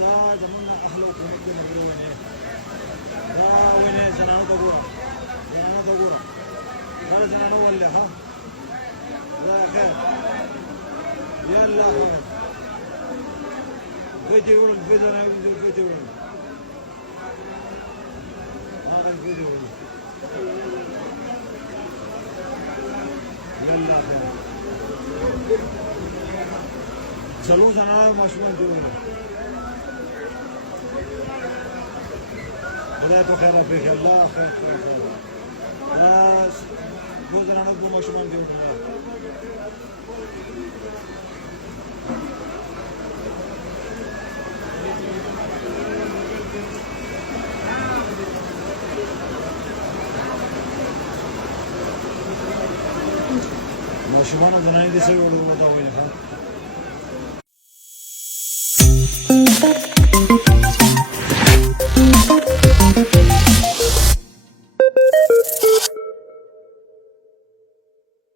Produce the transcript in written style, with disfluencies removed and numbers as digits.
دا زمونږ اخلاق ونکړي نګره ونې دا ونې زنانو ته ګوره زنانو ته ګوره دا زنانو ولې ها دا خیر یا الله خیر بيتي يقولون بيتي أنا بيتي يقولون ما كان بيتي يقولون يلا خير سلوك أنا مشمول يقولون بدأت خير فيك الله خير خير خير بس بوزن أنا أبو مشمول يقولون ماشومان زنانی دې څه وړو ودا وینه